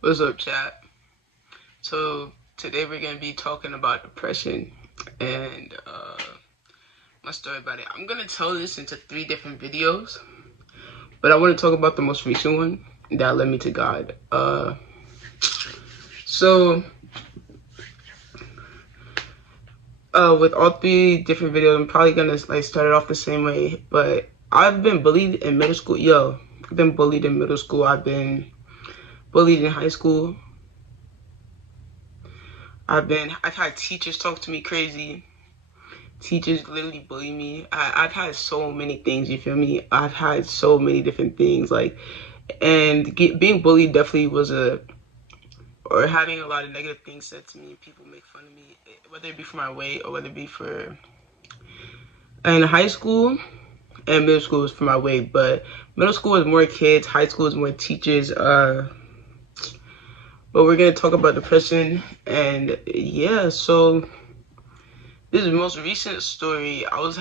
What's up, chat? So today we're gonna be talking about depression and my story about it. I'm gonna tell this into 3 different videos, but I want to talk about the most recent one that led me to God. So with all 3 different videos, I'm probably gonna like start it off the same way. But I've been bullied in middle school. I've been bullied in middle school. I've been bullied in high school. I've had teachers talk to me crazy. Teachers literally bully me. I've had so many things, you feel me? I've had so many different things, and being bullied definitely or having a lot of negative things said to me. People make fun of me, whether it be for my weight or whether it be for, in high school and middle school was for my weight, but middle school is more kids, high school is more teachers, but we're gonna talk about depression, and yeah, so this is the most recent story. I was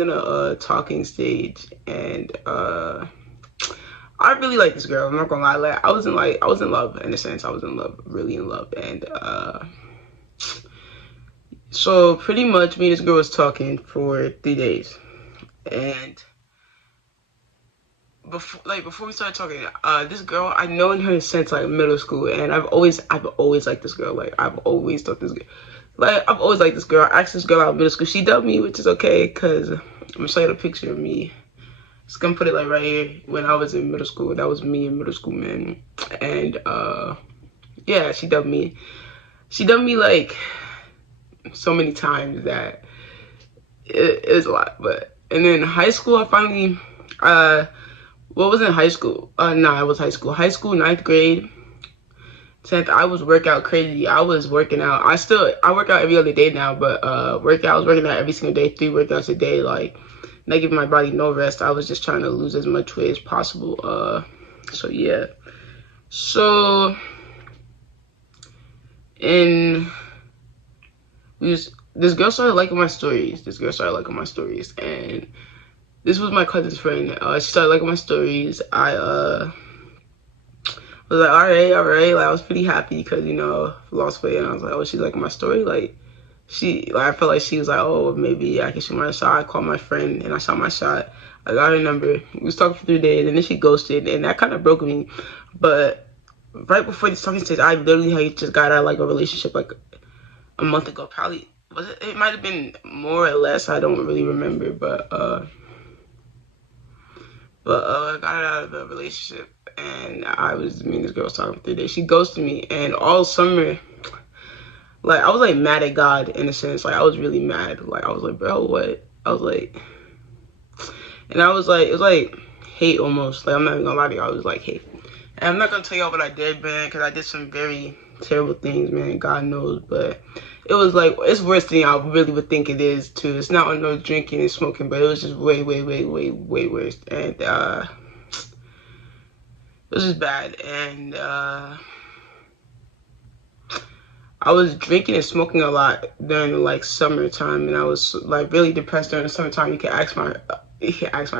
in a talking stage, and I really like this girl. I'm not gonna lie. I was in love in a sense. I was in love, really in love, and so pretty much me and this girl was talking for 3 days, and before we started talking, this girl I known her since like middle school, and I've always liked this girl. I've always thought this girl. I've always liked this girl. I asked this girl out in middle school. She dubbed me, which is okay, because I'm going to show you a picture of me. Just going to put it like right here when I was in middle school. That was me in middle school, man. And, yeah, she dubbed me. She dubbed me, like, so many times that it was a lot. And then high school, I finally, what was in high school? Nah, it was high school. High school, 9th grade. 10th, I was workout crazy. I was working out. I work out every other day now, but I was working out every single day, 3 workouts a day, like not giving my body no rest. I was just trying to lose as much weight as possible. So yeah. So and this girl started liking my stories. And this was my cousin's friend. She started liking my stories. I was like, all right. Like, I was pretty happy because, lost weight. And I was like, oh, she's like my story. I felt like she was like, oh, maybe I can shoot my shot. I called my friend and I shot my shot. I got her number. We was talking for 3 days and then she ghosted. And that kind of broke me. But right before this talking stage, I literally had just got out of like a relationship like a month ago. Probably, was it? It might have been more or less. I don't really remember. But I got out of a relationship, and me and this girl was talking for 3 days. She ghosted me, and all summer, I was like mad at God in a sense. I was really mad. I was like, bro, what? I was like, and I was like, it was like hate almost. I'm not even gonna lie to you, I was like hate. And I'm not gonna tell y'all what I did, man, because I did some very terrible things, man. God knows, but it was like it's worse than I really would think it is too. It's not no drinking and smoking, but it was just way worse. And it was just bad. And I was drinking and smoking a lot during summertime, and I was really depressed during the summertime. You can ask my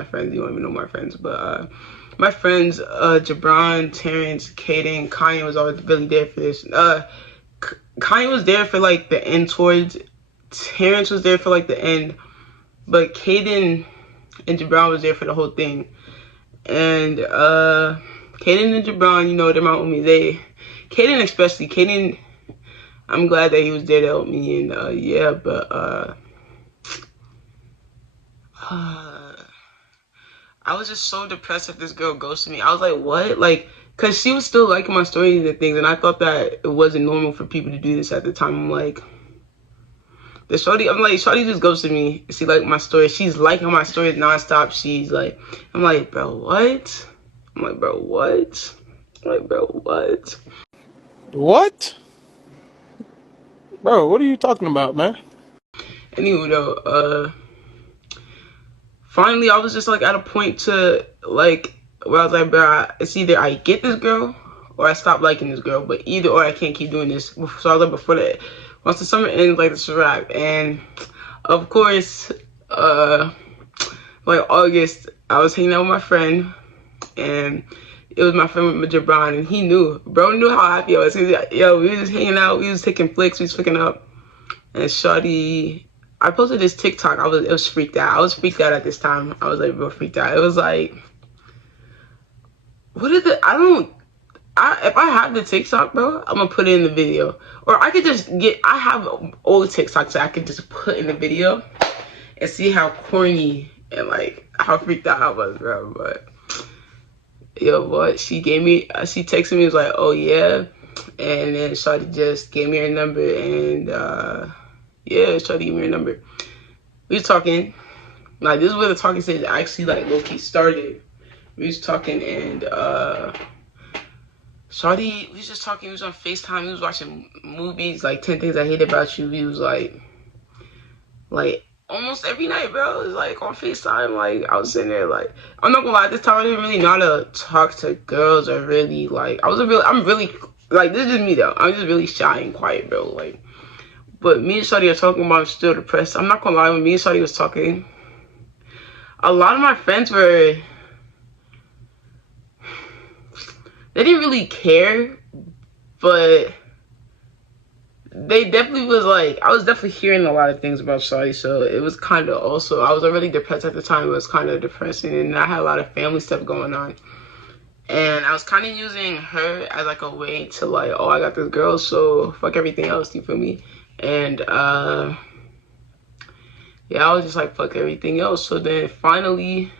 friends. You don't even know my friends, but my friends, Jabron, Terrence, Kaden, Kanye was always really there for this. Kanye was there for the end towards. Terrence was there for the end, but Kaden and Jabron was there for the whole thing. And Kaden and Jabron, they're my homies. Kaden especially. Kaden, I'm glad that he was there to help me. And yeah, but I was just so depressed that this girl ghosted me. I was like, what? Cause she was still liking my stories and things, and I thought that it wasn't normal for people to do this at the time. I'm like, shorty just ghosted me. She liked my story. She's liking my stories nonstop. I'm like, bro, what? I'm like, bro, what? I'm like, bro, what? What? Bro, what are you talking about, man? Anyway, though, finally, I was just at a point to where I was like, bro, it's either I get this girl or I stop liking this girl, but either or I can't keep doing this. So I was like, before that, once the summer ends, this is a wrap. And of course, August, I was hanging out with my friend, and it was my friend with Jabron, and he knew. Bro knew how happy I was. He was like, yo, we was just hanging out, we was taking flicks, we was picking up. And shawty, I posted this TikTok. It was freaked out. I was freaked out at this time. I was like real freaked out. It was like, what is it? If I have the TikTok, bro, I'm gonna put it in the video. Or I could just I have old TikToks that I could just put in the video and see how corny and like how freaked out I was, bro. But yo, what? She texted me, was like, oh yeah. And then shawty just gave me her number, and yeah, shawty gave me her number. We was talking. Like, this is where the talking stage actually like low-key started. We was talking, and shawty, we was just talking. We was on FaceTime. We was watching movies, like 10 Things I Hate About You. We was like almost every night, bro. It was like on FaceTime. Like, I was sitting there, like, I'm not gonna lie, at this time I didn't really know how to talk to girls, or really like, I'm really like, this is just me though. I'm just really shy and quiet, bro. Like, but me and shawty are talking about, I'm still depressed. I'm not gonna lie, when me and shawty was talking, a lot of my friends were, they didn't really care, but they definitely was like, I was definitely hearing a lot of things about shawty, so it was kind of also, I was already depressed at the time. It was kind of depressing, and I had a lot of family stuff going on, and I was kind of using her as like a way to like, oh, I got this girl, so fuck everything else, you feel me? And yeah, I was just like, fuck everything else. So then finally,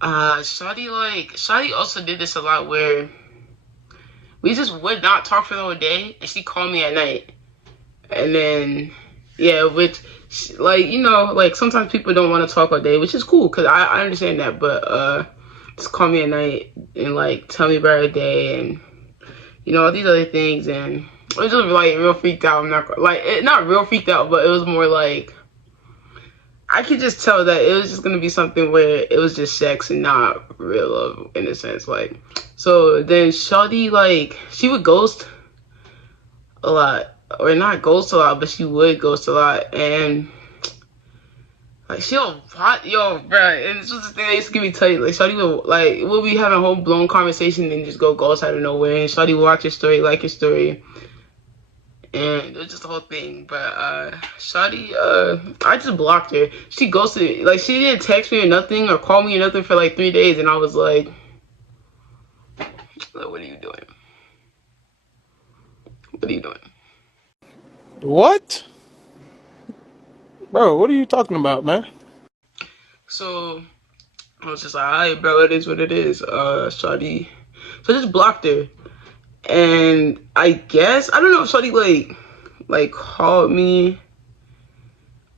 shawty also did this a lot, where we just would not talk for the whole day, and she called me at night. And then, yeah, which, like, you know, like, sometimes people don't want to talk all day, which is cool, because I understand that, but just call me at night and like tell me about her day, and you know, all these other things. And it was just like real freaked out. I'm not like, not real freaked out, but it was more like, I could just tell that it was just gonna be something where it was just sex and not real love, in a sense. Like, so then shawty, like, she would ghost a lot, or not ghost a lot, but she would ghost a lot. And like, yo, bruh, and this was the thing that used to give me tight. Like, shawty would, like, we'll be having a whole blown conversation and just go ghost out of nowhere, and shawty would watch your story, like your story, and it was just the whole thing. But shawty, I just blocked her. She ghosted, like, she didn't text me or nothing, or call me or nothing for like 3 days, and I was like, what are you doing? What are you doing? What? Bro, what are you talking about, man? So I was just like, alright, bro, it is what it is. Shawty, so I just blocked her. And I guess, I don't know if shawty like called me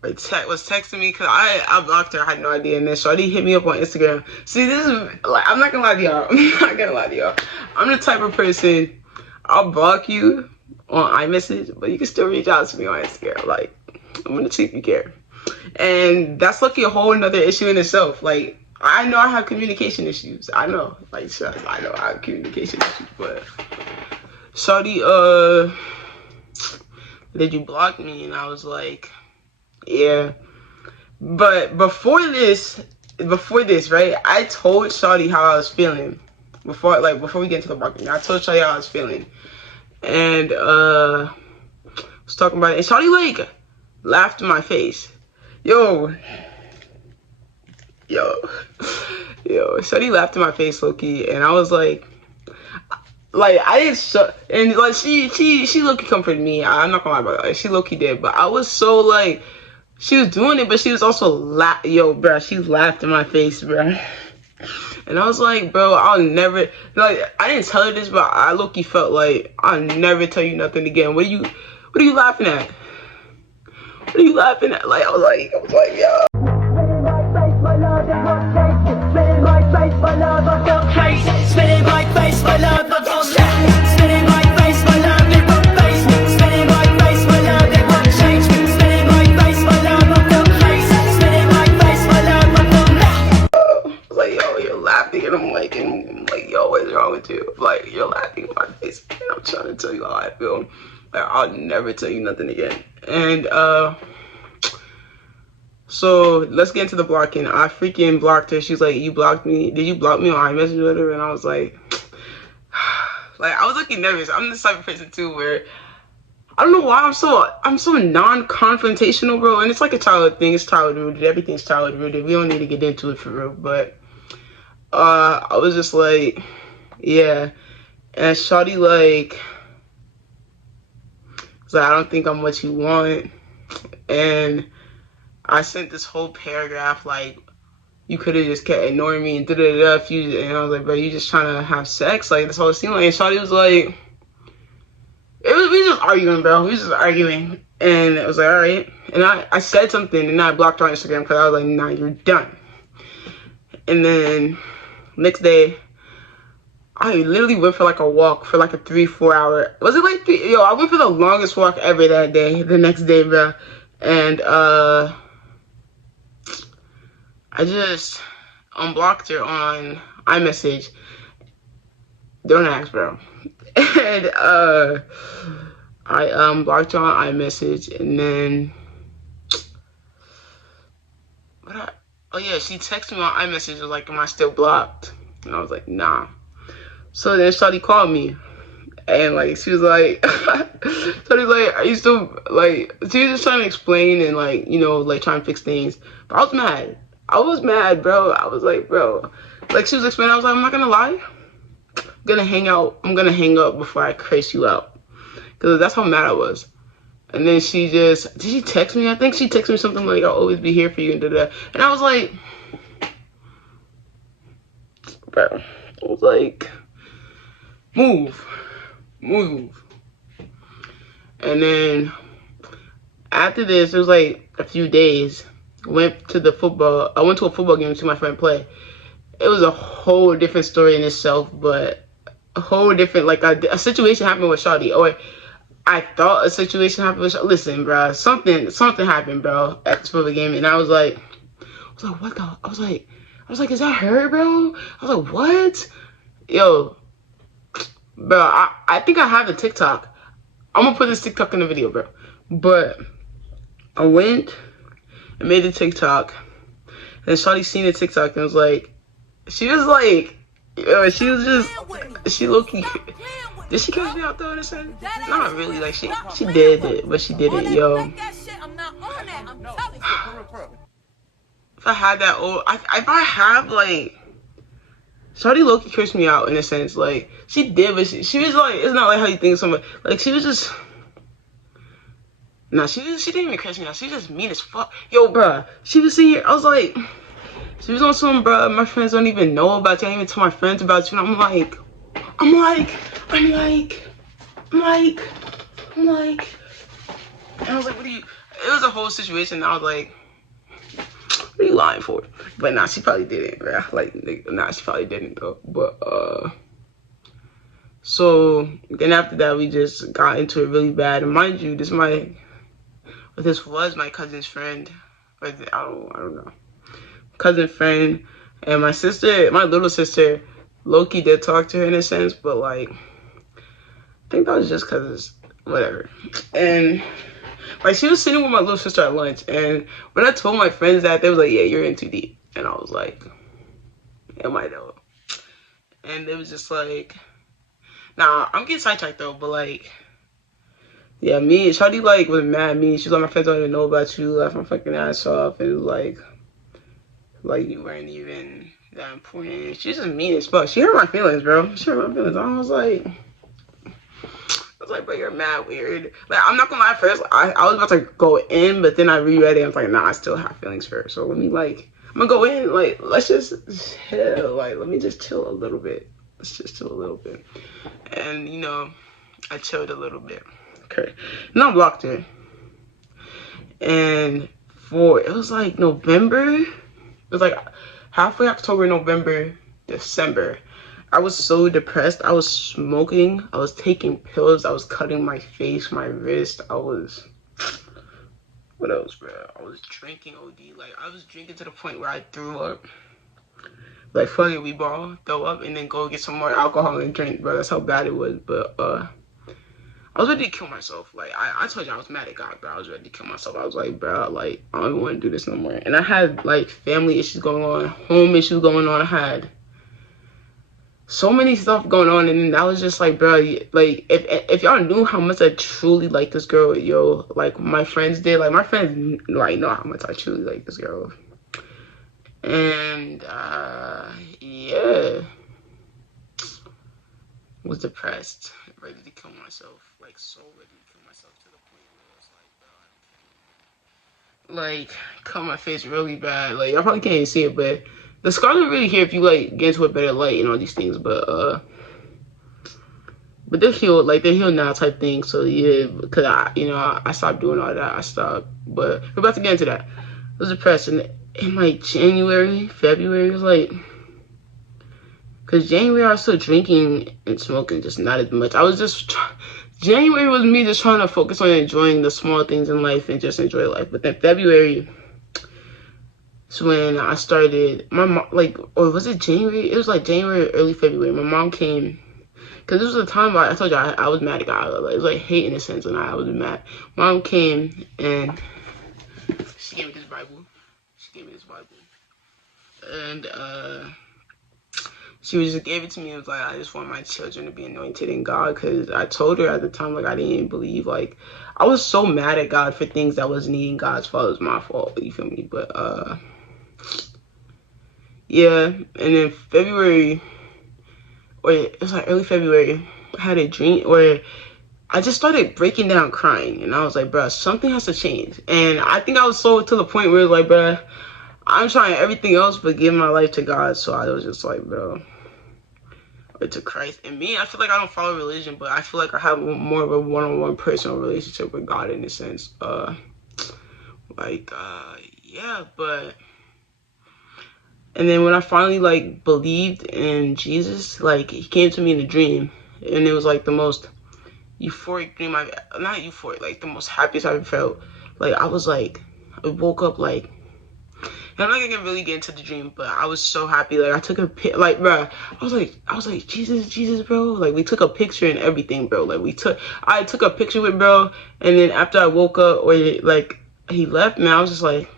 or was texting me, because I blocked her. I had no idea. And then shawty hit me up on Instagram. See, this is like, I'm not gonna lie to y'all. I'm not gonna lie to y'all. I'm the type of person, I'll block you on iMessage, but you can still reach out to me on Instagram. Like, I'm gonna see if you care. And that's like a whole another issue in itself. Like, I know I have communication issues. I know, like, I know I have communication issues, but shawty, did you block me? And I was like, yeah. But before this, right, I told shawty how I was feeling. Before we get into the blocking, I told shawty how I was feeling. And was talking about it, and shawty like laughed in my face. Yo, shawty laughed in my face, low-key, and I was like I didn't and like she low-key comforted me. I'm not gonna lie about that. She low-key did, but I was so like, she was doing it, but she was also bruh, she laughed in my face, bruh. And I was like, bro, I'll never, like, I didn't tell her this, but I low-key felt like, I'll never tell you nothing again. What are you laughing at? What are you laughing at? Like, I was like, yo. Spinning my face, my love, I don't change. Spinning my face, my love, it won't face. Spinning my face, my love, it won't change. Spinning my face, my love, I don't face. Spinning my face, my love, I don't laugh. Like, yo, you're laughing, and I'm like, yo, what is wrong with you? Like, you're laughing in my face, and I'm trying to tell you how I feel. Like, I'll never tell you nothing again. And So let's get into the blocking. I freaking blocked her. She's like, "You blocked me? Did you block me on iMessage or whatever?" And I was like, like I was looking nervous. I'm this type of person too, where I don't know why I'm so non-confrontational, bro. And it's like a childhood thing. It's childhood rooted. Everything's childhood rooted. We don't need to get into it for real. But I was just like, yeah. And Shawty like, was like, I don't think I'm what you want. And I sent this whole paragraph like, you could have just kept ignoring me and da-da-da. And I was like, bro, you just trying to have sex? Like, this whole scene. Like, and Shawty was like, we just arguing, bro. We just arguing. And it was like, all right. And I said something, and I blocked her on Instagram because I was like, nah, you're done. And then next day, I literally went for like a walk for like a 3-4 hour. Was it like three? Yo, I went for the longest walk ever that day. The next day, bro. And I just unblocked her on iMessage. Don't ask, bro. And I blocked her on iMessage, and then oh yeah, she texted me on iMessage like, "Am I still blocked?" And I was like, "Nah." So then Shawty called me, and like she was like, Shawty was like, "Are you still like?" She was just trying to explain and like like trying to fix things. But I was mad. I was mad, bro. I was like, bro, like she was explaining. I was like, I'm not gonna lie. I'm gonna hang up before I curse you out, because that's how mad I was. And then did she text me? I think she texted me something like, "I'll always be here for you," and da-da. And I was like, bro, I was like, move. And then after this, it was like a few days. I went to a football game to see my friend play. It was a whole different story in itself, but a whole different, like a situation happened with Shawty. Or I thought a situation happened with Shawty. Listen, bro, something happened, bro, at this football game, and I was like, what the? I was like, is that her, bro? I was like, what? Yo, bro, I think I have the TikTok. I'm gonna put this TikTok in the video, bro. But I went and made the TikTok, and Shawty seen the TikTok and was like, she was just, she low-key, did she catch me out though in a sense? Not really, like she did it, but she didn't, yo. If I had that old, if I have like, Shawty low-key cursed me out in a sense, like, she did, but she was like, it's not like how you think somebody, like, she was just, nah, she didn't even curse me out, she was just mean as fuck. Yo, bruh, she was sitting here, I was like, she was on some, bruh, my friends don't even know about you, I didn't even tell my friends about you, and I'm like, and I was like, it was a whole situation, and I was like, what are you lying for? But nah, she probably didn't, bro. Like, nah, she probably didn't though. But so then after that, we just got into it really bad. And mind you, this was my cousin's friend. Or I don't know, cousin friend, and my little sister, Loki did talk to her in a sense, but like, I think that was just cause whatever. And like, she was sitting with my little sister at lunch, and when I told my friends that, they was like, yeah, you're in too deep. And I was like, am I though? And it was just like, nah, I'm getting sidetracked though, but like, yeah, me and Shawty like was mad at me. She was like, my friends don't even know about you, left my fucking ass off, and it was like you weren't even that important. She's just mean as fuck. She hurt my feelings, bro. She hurt my feelings. I was like, bro, you're mad weird. Like, I'm not gonna lie, at first, I was about to go in, but then I reread it, and I was like, nah, I still have feelings for her. So let me, like, I'm gonna go in, like, let's just chill. Like, let me just chill a little bit. Let's just chill a little bit. And, I chilled a little bit. Okay. And I blocked her. And it was like November. It was like halfway October, November, December. I was so depressed. I was smoking. I was taking pills. I was cutting my face, my wrist. What else, bro? I was drinking OD. Like, I was drinking to the point where I threw up. Like, fuck it, we ball, throw up, and then go get some more alcohol and drink, bro. That's how bad it was. But, I I was ready to kill myself. Like, I told you I was mad at God, bro. I was ready to kill myself. I was like, bro, like, I don't even want to do this no more. And I had, like, family issues going on, home issues going on. I had so many stuff going on, and I was just like, bro, like, if y'all knew how much I truly like this girl, yo, like, my friends did. Like, my friends, like, know how much I truly like this girl. And, yeah. Was depressed, ready to kill myself, like so ready to kill myself to the point where it's like, cut my face really bad. Like I probably can't even see it, but the scars are really here if you like get into a better light and all these things. But they're healed, like they're healed now type thing. So yeah, because I stopped doing all that. I stopped, but we're about to get into that. I was depressed in like January, February. It was like. Because January I was still drinking and smoking, just not as much. January was me just trying to focus on enjoying the small things in life and just enjoy life. But then February is when I started, my mom, like, or was it January? It was like January, early February. My mom came, because this was the time I told you I was mad at God. It was like hate in a sense, and I was mad. Mom came and she gave me this Bible. And, she just gave it to me and was like, I just want my children to be anointed in God, because I told her at the time, like, I didn't even believe, like, I was so mad at God for things that wasn't even God's fault. It was my fault, you feel me? But, yeah, and then February, or it was like early February, I had a dream where I just started breaking down crying, and I was like, bruh, something has to change. And I think I was so to the point where it was like, bruh, I'm trying everything else but giving my life to God. So I was just like, bro, or to Christ. And me, I feel like I don't follow religion, but I feel like I have more of a one-on-one personal relationship with God in a sense. Yeah, but. And then when I finally, like, believed in Jesus, like, he came to me in a dream. And it was, like, the most euphoric dream not euphoric, like, the most happiest I've ever felt. Like, I was, like, I woke up, like, I'm not gonna really get into the dream, but I was so happy. Like I took a like, bro. I was like, Jesus, bro. Like we took a picture and everything, bro. Like I took a picture with bro, and then after I woke up, or like he left, man, I was just like,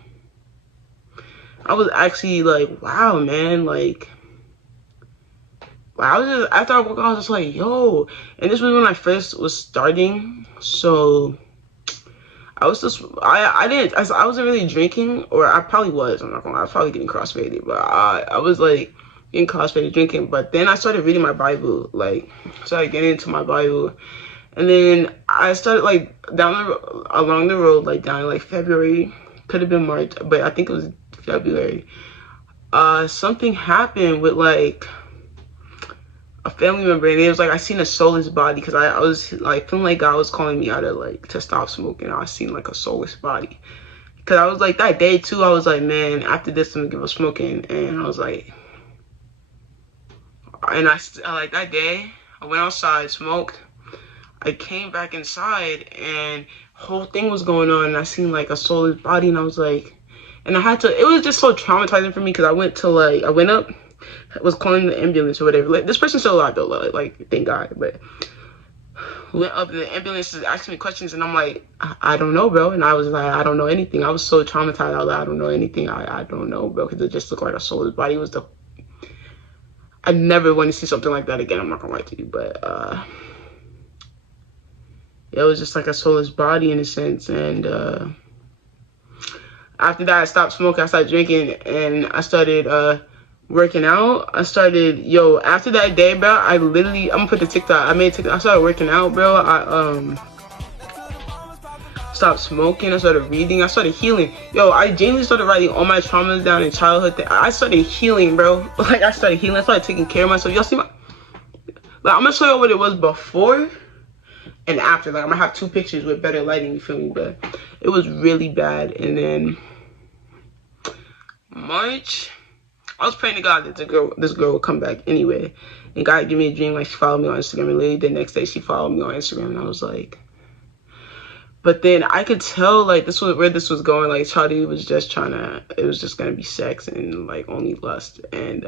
I was actually like, wow, man, like. I was just, after I woke up, I was just like, yo. And this was when I first was starting, so. I was just, I wasn't really drinking, or I probably was, I'm not gonna lie, I was probably getting crossfaded, but I was like getting crossfaded drinking. But then I started reading my Bible, like, started getting into my Bible, and then I started like along the road, like down like February, could have been March, but I think it was February. Something happened with like a family member, and it was like I seen a soulless body, because I was like feeling like God was calling me out of like to stop smoking. I seen like a soulless body, because I was like that day too, I was like, man, after this I'm gonna give up smoking. And I was like, and I like that day I went outside, smoked, I came back inside, and whole thing was going on, and I seen like a soulless body, and I was like, and I had to, it was just so traumatizing for me, because I went up, was calling the ambulance or whatever. Like, this person's still alive though, like thank God. But went up, the ambulance is asking me questions, and I'm like, I don't know, bro. And I was like, I don't know anything. I was so traumatized. I was like, I don't know anything. I don't know, bro, because it just looked like a soulless body. I never want to see something like that again. I'm not gonna lie to you, but yeah, it was just like a soulless body in a sense. And after that, I stopped smoking. I started drinking, and I started working out. After that day, bro, I'm gonna put the TikTok. I started working out, bro. I stopped smoking. I started reading. I started healing. I genuinely started writing all my traumas down in childhood. I started healing, bro. Like, I started healing. I started taking care of myself. Y'all see like, I'm gonna show you what it was before and after. Like, I'm gonna have two pictures with better lighting, you feel me? But it was really bad. And then March, I was praying to God that this girl would come back anyway. And God gave me a dream, like, she followed me on Instagram, and literally the next day she followed me on Instagram, and I was like, but then I could tell, like, where this was going. Like, Charlie was just it was just gonna be sex and like only lust. And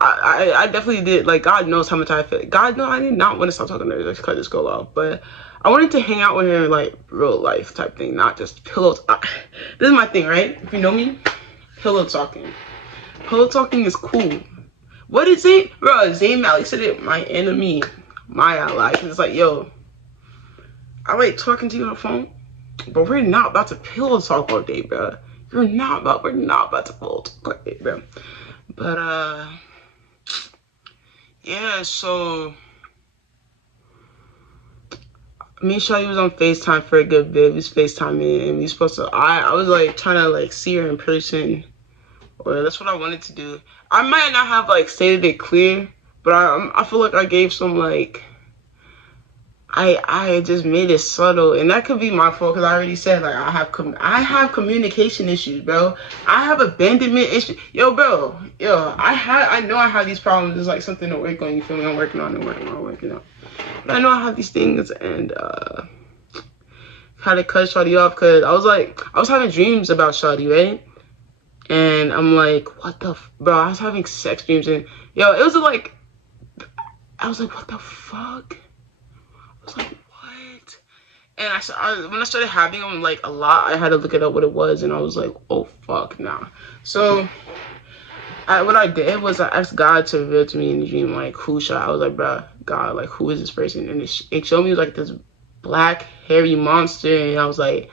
I definitely did. Like, God knows how much I feel. God knows I did not want to stop talking to her. Just cut this girl off. But I wanted to hang out with her, like, real life type thing, not just pillows. This is my thing, right? If you know me, pillow talking. Pillow talking is cool. What is it? Bro, Zayn Malik said it, my enemy, my ally. It's like, yo, I like talking to you on the phone, but we're not about to pillow talk all day, bro. We're not about to pillow talk all day, bro. But, yeah, so me and Shawty was on FaceTime for a good bit. We was FaceTiming, and we supposed to, I was like trying to like see her in person, or that's what I wanted to do. I might not have like stated it clear, but I feel like I gave some like, I just made it subtle, and that could be my fault because I already said like I have communication issues, bro. I have abandonment issues, yo, bro, yo. I know I have these problems. It's like something to work on. You feel me? I'm working on it, working on. But I know I have these things, and had to cut Shawty off because I was having dreams about Shawty, right? And I'm like, what the, bro? I was having sex dreams, and yo, it was like, I was like, what the fuck? I was like, what? And when I started having them like a lot, I had to look it up what it was, and I was like, oh fuck, nah. So what I did was I asked God to reveal to me in the dream like who shot. I was like, bro, God, like who is this person? And it showed me like this black hairy monster, and I was like,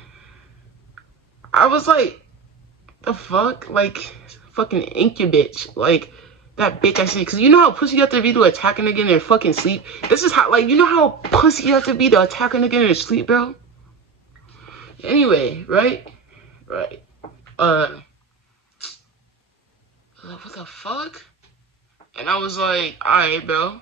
the fuck, like fucking incubitch, like. That bitch I see, because you know how pussy you have to be to attack a nigga in their fucking sleep? This is how, like, you know how pussy you have to be to attack a nigga in their sleep, bro? Anyway, right? Right. What the fuck? And I was like, alright, bro.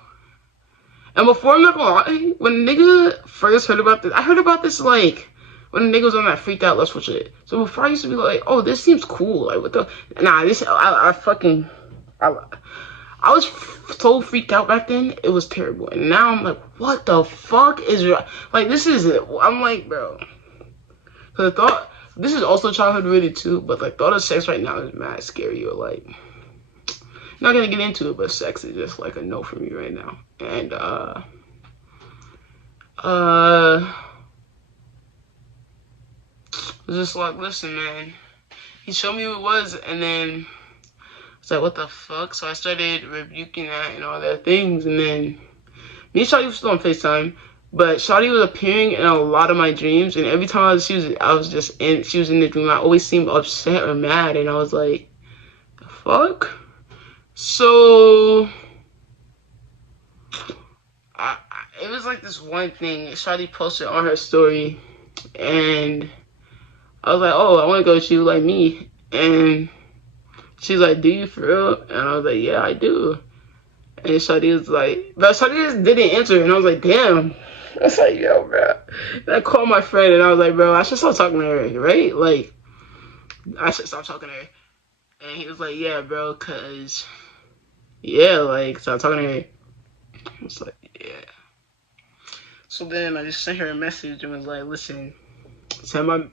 And before, I'm not gonna lie, when nigga first heard about this, I heard about this, like, when the nigga was on that freaked out lustful shit. So before I used to be like, oh, this seems cool. Like, what the, nah, I was so freaked out back then. It was terrible. And now I'm like, what the fuck is like? This is it. I'm like, bro. Cause I thought this is also childhood related too. But like, thought of sex right now is mad scary. Or like, not gonna get into it. But sex is just like a no for me right now. And just like, listen, man. He showed me who it was, and then. It's like, what the fuck? So I started rebuking that and all that things, and then me and Shawty was still on FaceTime, but Shawty was appearing in a lot of my dreams, and every time she was in the dream, I always seemed upset or mad, and I was like, the fuck? So it was like this one thing Shawty posted on her story, and I was like, oh, I want to go with you like me, and she's like, do you for real? And I was like, yeah, I do. And Shawty was like, but Shawty just didn't answer. And I was like, damn. I was like, yo, bro. And I called my friend, and I was like, bro, I should stop talking to her, right? Like, I should stop talking to her. And he was like, yeah, bro, because, yeah, like, stop talking to her. I was like, yeah. So then I just sent her a message and was like, listen,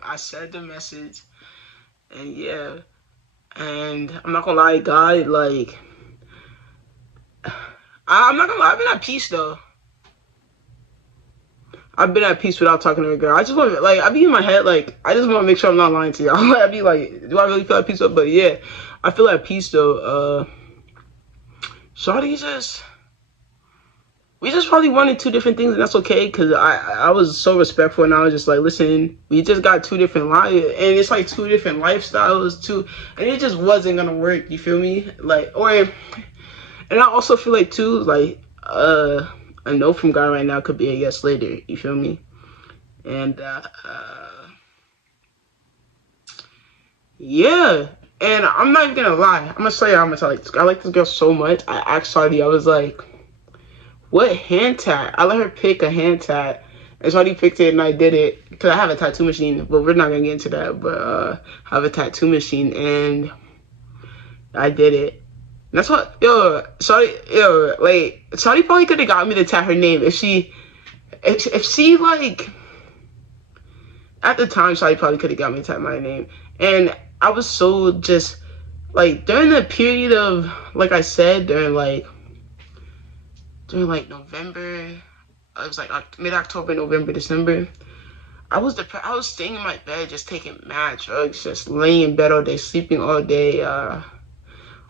I said the message, and yeah. And I'm not gonna lie, God, like, I'm not gonna lie, I've been at peace, though. I've been at peace without talking to a girl. I just want to, like, I be in my head, like, I just want to make sure I'm not lying to y'all. I be like, do I really feel at peace? But yeah, I feel at peace, though. Shawty we just probably wanted two different things, and that's okay, because I was so respectful, and I was just like, listen, we just got two different lives, and it's like two different lifestyles too, and it just wasn't gonna work, you feel me? Like, and I also feel like too, like, a no from God right now could be a yes later, you feel me? And yeah, and I'm not even gonna lie, I'm gonna say how much I like this girl so much. I asked Shawty, I was like, what hand tat? I let her pick a hand tat, and Shawty picked it, and I did it because I have a tattoo machine. But we're not gonna get into that. But I have a tattoo machine, and I did it. And that's what, Shawty probably could have got me to tat her name if she like, at the time, Shawty probably could have got me to tat my name, and I was so just like during the period of, like I said, during November, it was like mid-October, November, December. I was staying in my bed, just taking mad drugs, just laying in bed all day, sleeping all day.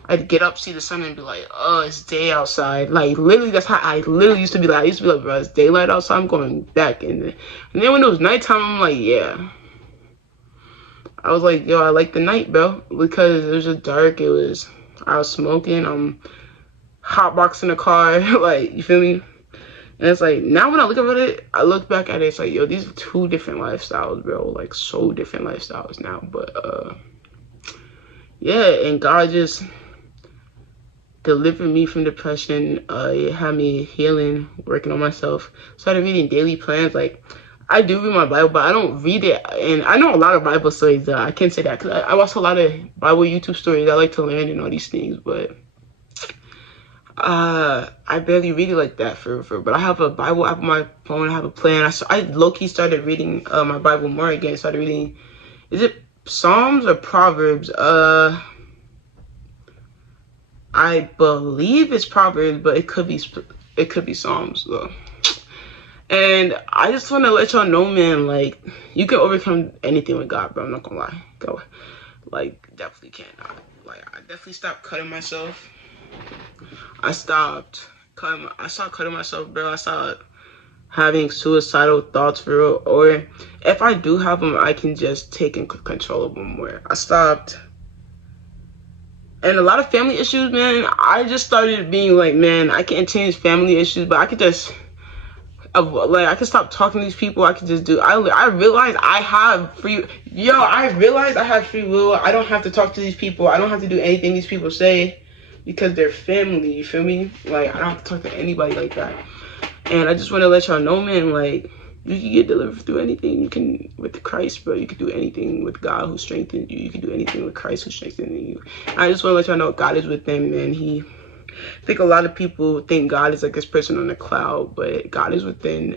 I'd get up, see the sun, and be like, "Oh, it's day outside." Like literally, that's how I literally used to be. Like I used to be like, "Bro, it's daylight outside. I'm going back in there." And then when it was nighttime, I'm like, "Yeah." I was like, "Yo, I like the night, bro," because it was just dark. I was smoking. I'm hotboxing the car, like you feel me? And it's like now when I look at it, I look back at it, it's like, yo, these are two different lifestyles, bro. Like so different lifestyles now. But yeah, and God just delivered me from depression. It had me healing, working on myself. Started reading daily plans. Like I do read my Bible, but I don't read it. And I know a lot of Bible stories. I can't say that because I watch a lot of Bible YouTube stories. I like to learn and all these things, but I barely read it like that for. But I have a Bible app on my phone. I have a plan. I low-key started reading my Bible more again. Started reading, is it Psalms or Proverbs? I believe it's Proverbs, but it could be Psalms though. And I just want to let y'all know, man, like you can overcome anything with God, bro. I'm not gonna lie, go, like definitely can. Like I definitely stopped cutting myself. I stopped cutting myself, bro. I stopped having suicidal thoughts for real. Or if I do have them, I can just take control of them more. I stopped. And a lot of family issues, man, I just started being like, man, I can't change family issues, but I could just, like, I can stop talking to these people. I can just do, I realized I have free, yo, I realized I have free will. I don't have to talk to these people. I don't have to do anything these people say because they're family, you feel me? Like, I don't have to talk to anybody like that. And I just want to let y'all know, man, like, you can get delivered through anything. You can, with Christ, bro, you can do anything with God who strengthens you. You can do anything with Christ who strengthens you. And I just want to let y'all know God is with them, man. I think a lot of people think God is like this person on the cloud, but God is within.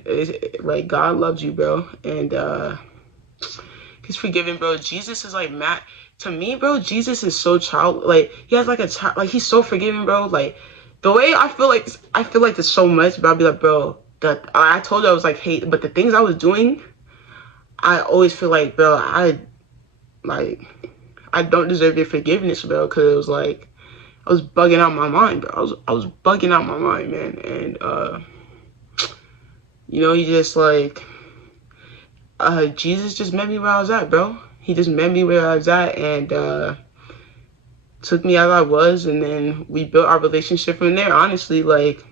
Like, God loves you, bro. And he's forgiving, bro. Jesus is like, Matt. To me, bro, Jesus is so like, he has like a child, like, he's so forgiving, bro. Like, the way I feel like there's so much, but I'll be like, bro, I told you I was like, hate, but the things I was doing, I always feel like, bro, I don't deserve your forgiveness, bro, because it was like, I was bugging out my mind, bro. I was bugging out my mind, man. And, you know, he just like, Jesus just met me where I was at, bro. He just met me where I was at and took me as I was, and then we built our relationship from there, honestly, like,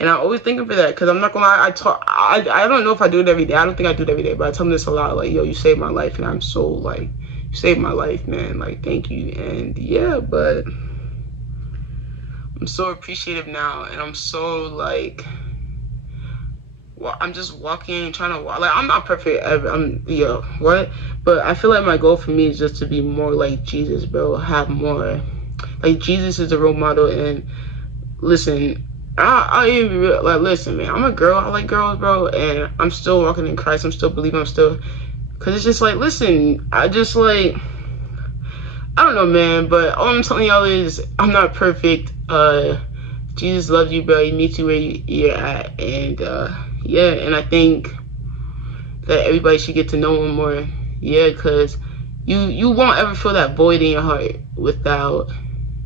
and I always thank him for that, because I'm not gonna lie, I don't know if I do it every day. I don't think I do it every day, but I tell him this a lot, like, yo, you saved my life, and I'm so, like, you saved my life, man, like, thank you. And yeah, but I'm so appreciative now, and I'm so, like, well, I'm just walking, trying to walk. Like, I'm not perfect. What? But I feel like my goal for me is just to be more like Jesus, bro. Have more. Like, Jesus is a role model. And listen, I even be real. Like, listen, man. I'm a girl. I like girls, bro. And I'm still walking in Christ. I'm still believing. Because it's just like, listen, I just like, I don't know, man. But all I'm telling y'all is I'm not perfect. Jesus loves you, bro. He meets you where you're at. And, yeah, and I think that everybody should get to know him more. Yeah, because you won't ever feel that void in your heart without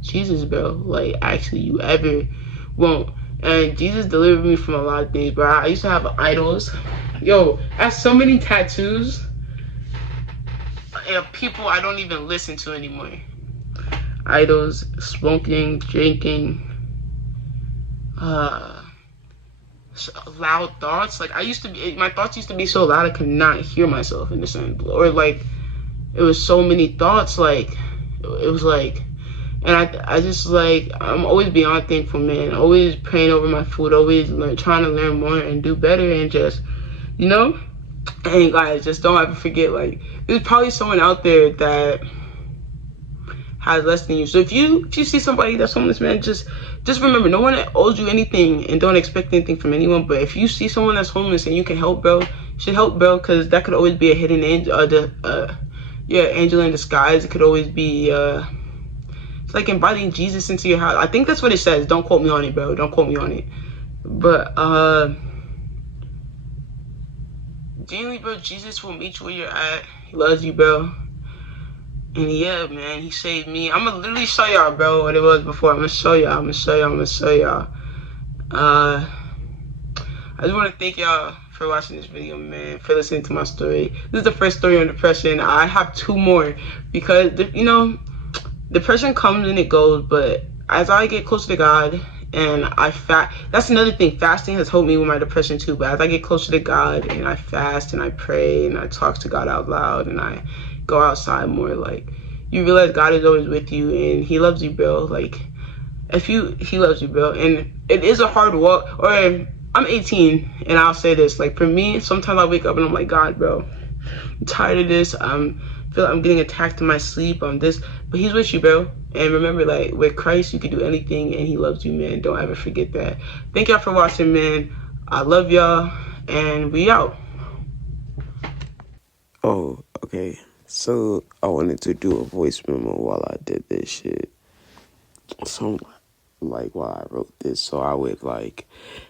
Jesus, bro. Like, actually, you ever won't. And Jesus delivered me from a lot of things, bro. I used to have idols. Yo, I have so many tattoos and people I don't even listen to anymore. Idols, smoking, drinking, loud thoughts. Like, my thoughts used to be so loud I could not hear myself in the sense, or like, it was so many thoughts, like, it was like, and I just like, I'm always beyond thankful, man. Always praying over my food, always trying to learn more and do better, and just, you know, and guys, just don't ever forget, like, there's probably someone out there that has less than you. So if you see somebody that's homeless, man, just remember, no one owes you anything, and don't expect anything from anyone. But if you see someone that's homeless and you can help, bro, you should help, bro, because that could always be a hidden angel, angel in disguise. It could always be It's like inviting Jesus into your house. I think that's what it says. Don't quote me on it, bro. Don't quote me on it. But genuinely, bro, Jesus will meet you where you're at. He loves you, bro. And yeah, man, he saved me. I'm gonna literally show y'all, bro, what it was before. I'm gonna show y'all. I just want to thank y'all for watching this video, man, for listening to my story. This is the first story on depression. I have 2 more because, you know, depression comes and it goes, but as I get closer to God and that's another thing. Fasting has helped me with my depression too. But as I get closer to God and I fast and I pray and I talk to God out loud and I go outside more, like, you realize God is always with you and he loves you, bro. Like, he loves you, bro. And it is a hard walk. Or I'm 18 and I'll say this, like, for me, sometimes I wake up and I'm like, God, bro, I'm tired of this. I feel like I'm getting attacked in my sleep. I'm this, but he's with you, bro. And remember, like, with Christ, you can do anything, and he loves you, man. Don't ever forget that. Thank y'all for watching, man. I love y'all, and we out. Oh, okay. So I wanted to do a voice memo while I did this shit. So, like, while I wrote this, so I would, like,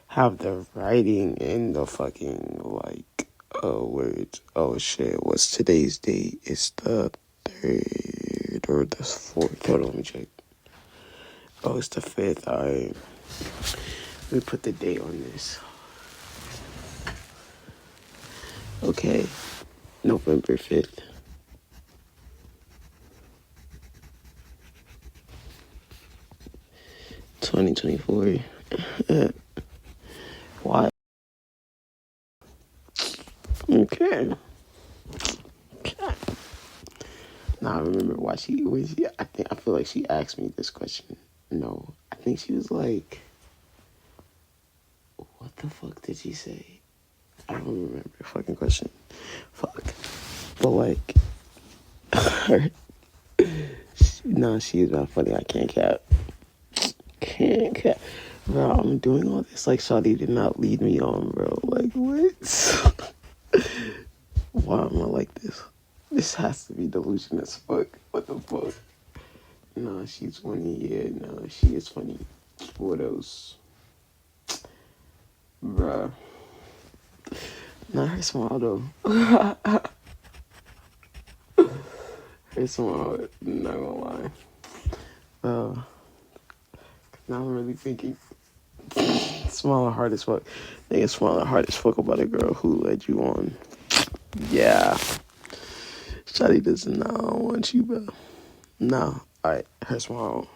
have the writing in the fucking, like, words. Oh, shit. What's today's date? It's the 3rd or the 4th. Hold on, let me check. Oh, it's the 5th. All right. Let me put the date on this. Okay. November 5th. $2024. Why? Okay. Now I remember why I feel like she asked me this question. No, I think she was like, what the fuck did she say? I don't remember the fucking question. Fuck. But like, her, no, she is not funny. I can't cap. Can't cap. Bro, I'm doing all this like Shawty did not lead me on, bro. Like, what? Why am I like this? This has to be delusion as fuck. What the fuck? No, she's funny. Yeah, no, she is funny. What else? Bruh. Not her smile, though. Her smile, not gonna lie. Now I'm really thinking. Smiling hard as fuck. Nigga smiling hard as fuck about a girl who led you on. Yeah. Shawty does not want you, bro. No. Alright, her smile.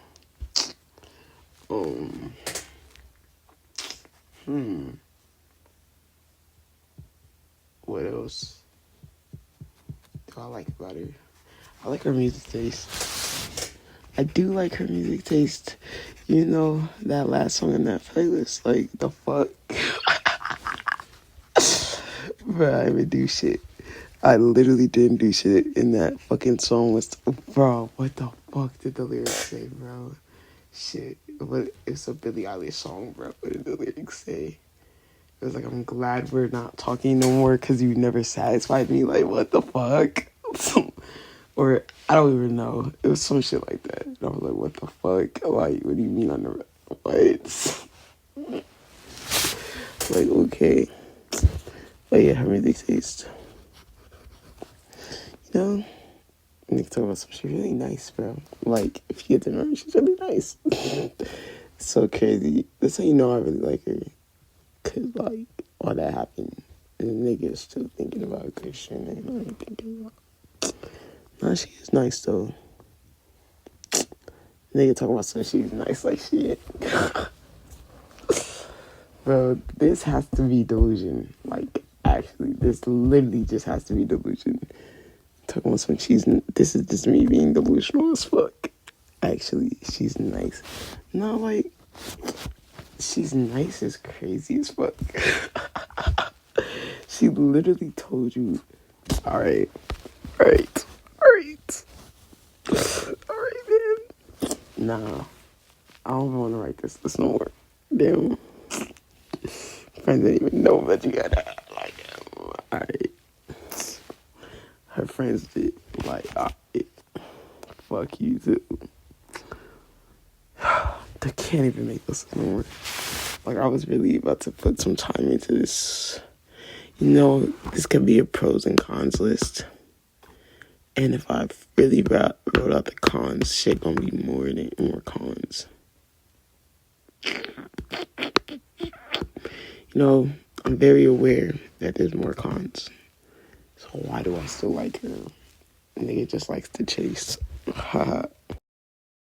What else do I like about her? I like her music taste. I do like her music taste. You know, that last song in that playlist, like, the fuck? Bro, I didn't do shit. I literally didn't do shit in that fucking song. Bro, what the fuck did the lyrics say, bro? Shit. But it's a Billie Eilish song, bro. What did the lyrics say? It was like, I'm glad we're not talking no more because you never satisfied me. Like, what the fuck? Or, I don't even know. It was some shit like that. And I was like, what the fuck? Like, what do you mean I never... What? Like, okay. But yeah, her music taste. You know? Nigga talk about some shit really nice, bro. Like, if you get to know her, she's really nice. So crazy. That's how you know I really like her. Cause, like, all that happened. And the nigga is still thinking about Christian. And I'm thinking about... Nah, she is nice, though. Nigga talking about some she's nice like shit. Bro, this has to be delusion. Like, actually, this literally just has to be delusion. Talking about some this is just me being delusional as fuck. Actually, she's nice. No, like, she's nice is crazy as fuck. She literally told you, alright, man. Nah, I don't even want to write this list no more. Damn. Friends didn't even know that you got that. Like, alright. Her friends did. Like, alright. Fuck you too. can't even make this anymore. Like, I was really about to put some time into this. You know, this could be a pros and cons list. And if I really wrote out the cons, shit gonna be more cons. You know, I'm very aware that there's more cons. So why do I still like her? Nigga just likes to chase. Haha.